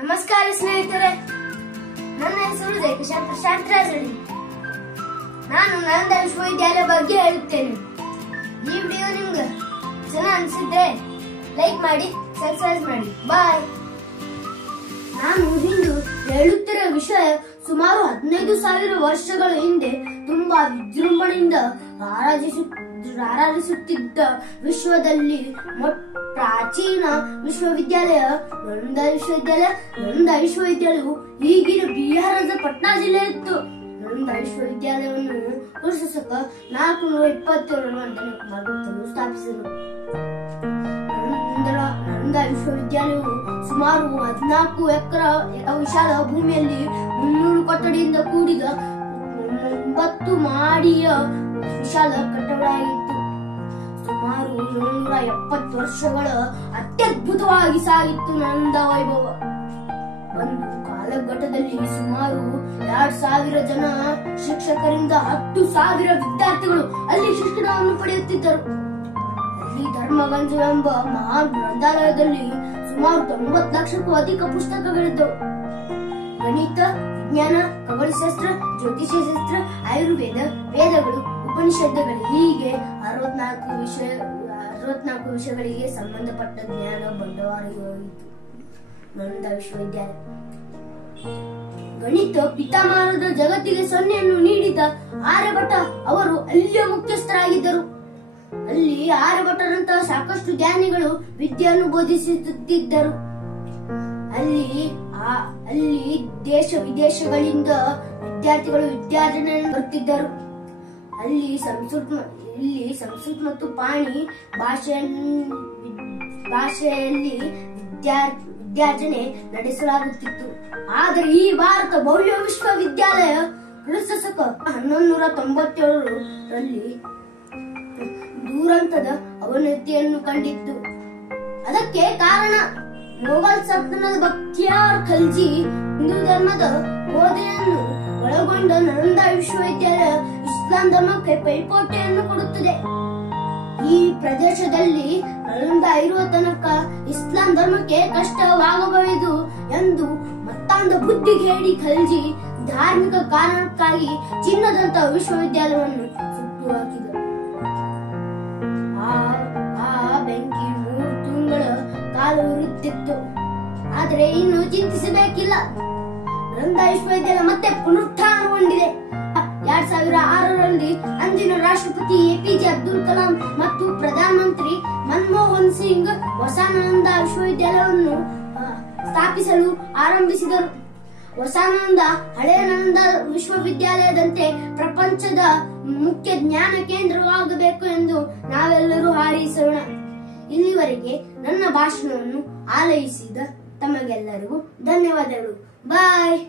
ನಮಸ್ಕಾರ ಸ್ನೇಹಿತರೆ, ನನ್ನ ಹೆಸರು ಜಯಕಿಶನ್ ಪ್ರಶಾಂತ್ ರಾಜಡಿ. ನಾನು ನಳಂದ ವಿಶ್ವವಿದ್ಯಾಲಯ ಬಗ್ಗೆ ಹೇಳುತ್ತೇನೆ. ಈ ವಿಡಿಯೋ ನಿಮ್ಗೆ ಚೆನ್ನಾಗಿ ಅನಿಸಿದ್ರೆ ಲೈಕ್ ಮಾಡಿ, ಸಬ್ಸ್ಕ್ರೈಬ್ ಮಾಡಿ. ಬಾಯ್. ನಾನು ಇಂದು ಹೇಳುತ್ತಿರುವ ವಿಷಯ ಸುಮಾರು 15,000 ವರ್ಷಗಳ ಹಿಂದೆ ತುಂಬಾ ವಿಜೃಂಭಣೆಯಿಂದ ರಾರಾಜಿಸುತ್ತಿದ್ದ ವಿಶ್ವದಲ್ಲಿ ಪ್ರಾಚೀನ ವಿಶ್ವವಿದ್ಯಾಲಯ ನಳಂದ ವಿಶ್ವವಿದ್ಯಾಲಯ. ನಳಂದ ವಿಶ್ವವಿದ್ಯಾಲಯವು ಈಗಿನ ಬಿಹಾರದ ಪಟ್ನಾ ಜಿಲ್ಲೆ ಇತ್ತು. ನಳಂದ ವಿಶ್ವವಿದ್ಯಾಲಯವನ್ನು ಕ್ರಿಸ್ತಶಕ 427 ಸ್ಥಾಪಿಸಿದರು. ನಳಂದ ವಿಶ್ವವಿದ್ಯಾಲಯವು ಸುಮಾರು 14 ಎಕರೆ ವಿಶಾಲ ಭೂಮಿಯಲ್ಲಿ 300 ಕೊಠಡಿಯಿಂದ ಕೂಡಿದ 9 ಮಹಡಿಯ ವಿಶಾಲ ಕಟ್ಟಡವಾಗಿತ್ತು. ಸುಮಾರು 770 ವರ್ಷಗಳ ಅತ್ಯದ್ಭುತವಾಗಿ ಸಾಗಿತ್ತು ನಳಂದ ವೈಭವ. ಒಂದು ಕಾಲಘಟ್ಟದಲ್ಲಿ ಸುಮಾರು 2,000 ಜನ ಶಿಕ್ಷಕರಿಂದ 10,000 ವಿದ್ಯಾರ್ಥಿಗಳು ಅಲ್ಲಿ ಶಿಕ್ಷಣವನ್ನು ಪಡೆಯುತ್ತಿದ್ದರು. ಅಲ್ಲಿ ಧರ್ಮಗಂಜ ಎಂಬ ಮಹಾನ್ ಗ್ರಂಥಾಲಯದಲ್ಲಿ ಸುಮಾರು 90 ಲಕ್ಷಕ್ಕೂ ಅಧಿಕ ಪುಸ್ತಕಗಳಿದ್ದವು. ಗಣಿತ, ವಿಜ್ಞಾನ, ಖಗೋಳಶಾಸ್ತ್ರ, ಜ್ಯೋತಿಷ್ಯಶಾಸ್ತ್ರ, ಆಯುರ್ವೇದ, ವೇದಗಳು, ಉಪನಿಷತ್ತುಗಳು ಹೀಗೆ 64 ವಿಷಯಗಳಿಗೆ ಸಂಬಂಧಪಟ್ಟ ಜ್ಞಾನ ಬಂಡವಾಳವಾಗಿತ್ತು ನಳಂದ ವಿಶ್ವವಿದ್ಯಾಲಯ. ಗಣಿತ ಪಿತಾಮಹರಾದ ಜಗತ್ತಿಗೆ ಸೊನ್ನೆಯನ್ನು ನೀಡಿದ ಆರ್ಯಭಟ ಅವರು ಅಲ್ಲಿಯ ಮುಖ್ಯಸ್ಥರಾಗಿದ್ದರು. ಅಲ್ಲಿ ಆರ್ಯಭಟರಂತಹ ಸಾಕಷ್ಟು ಜ್ಞಾನಿಗಳು ವಿದ್ಯೆಯನ್ನು ಬೋಧಿಸುತ್ತಿದ್ದರು. ಅಲ್ಲಿ ದೇಶ ವಿದೇಶಗಳಿಂದ ವಿದ್ಯಾರ್ಥಿಗಳು ವಿದ್ಯಾರ್ಜನೆ ಬರುತ್ತಿದ್ದರು. ಅಲ್ಲಿ ಸಂಸ್ಕೃತ ಮತ್ತು ಪಾಣಿ ಭಾಷೆಯಲ್ಲಿ ವಿದ್ಯಾರ್ಜನೆ ನಡೆಸಲಾಗುತ್ತಿತ್ತು. ಆದರೆ ಈ ಭಾರತ ಭವ್ಯ ವಿಶ್ವವಿದ್ಯಾಲಯ ಕ್ರಿಸ್ತಶಕ 1197ರಲ್ಲಿ ದುರಂತದ ಅವನತಿಯನ್ನು ಕಂಡಿತ್ತು. ಅದಕ್ಕೆ ಕಾರಣ ಮೊಘಲ್ ಸಲ್ತನದ ಬಕ್ತಿಯಾರ್ ಖಲ್ಜಿ ಹಿಂದೂ ಧರ್ಮದ ಬೋಧನೆಯನ್ನು ಒಳಗೊಂಡ ನಳಂದ ವಿಶ್ವವಿದ್ಯಾಲಯ ಇಸ್ಲಾಂ ಧರ್ಮಕ್ಕೆ ಪೈಪೋಟಿಯನ್ನು ಕೊಡುತ್ತದೆ. ಈ ಪ್ರದೇಶದಲ್ಲಿ ನಳಂದ ಇರುವ ತನಕ ಇಸ್ಲಾಂ ಧರ್ಮಕ್ಕೆ ಕಷ್ಟವಾಗಬಹುದು ಎಂದು ಮತ್ತಾಂಧ ಬುದ್ಧಿಗೆ ಹೇಳಿ ಖಲ್ಜಿ ಧಾರ್ಮಿಕ ಕಾರಣಕ್ಕಾಗಿ ಚಿನ್ನದಂತಹ ವಿಶ್ವವಿದ್ಯಾಲಯವನ್ನು ಸುಟ್ಟು ಹಾಕಿದರು. ಆ ಬೆಂಕಿ 3 ತಿಂಗಳ ಕಾಲ ಉರಿಯುತ್ತಿತ್ತು. ಆದರೆ ಇನ್ನು ಚಿಂತಿಸಬೇಕಿಲ್ಲ. ನಳಂದ ವಿಶ್ವವಿದ್ಯಾಲಯ ಮತ್ತೆ ಪುನರುತ್ಥಾನಗೊಂಡಿದೆ. 2006ರಲ್ಲಿ ಅಂದಿನ ರಾಷ್ಟ್ರಪತಿ APJ ಅಬ್ದುಲ್ ಕಲಾಂ ಮತ್ತು ಪ್ರಧಾನಮಂತ್ರಿ ಮನಮೋಹನ್ ಸಿಂಗ್ ಹೊಸ ನಳಂದ ವಿಶ್ವವಿದ್ಯಾಲಯವನ್ನು ಸ್ಥಾಪಿಸಲು ಆರಂಭಿಸಿದರು. ಹೊಸ ನಳಂದ ಹಳೆಯ ನಳಂದ ವಿಶ್ವವಿದ್ಯಾಲಯದಂತೆ ಪ್ರಪಂಚದ ಮುಖ್ಯ ಜ್ಞಾನ ಕೇಂದ್ರವಾಗಬೇಕು ಎಂದು ನಾವೆಲ್ಲರೂ ಹಾರೈಸೋಣ. ಇಲ್ಲಿವರೆಗೆ ನನ್ನ ಭಾಷಣವನ್ನು ಆಲೈಸಿದ ತಮಗೆಲ್ಲರಿಗೂ ಧನ್ಯವಾದಗಳು. ಬಾಯ್.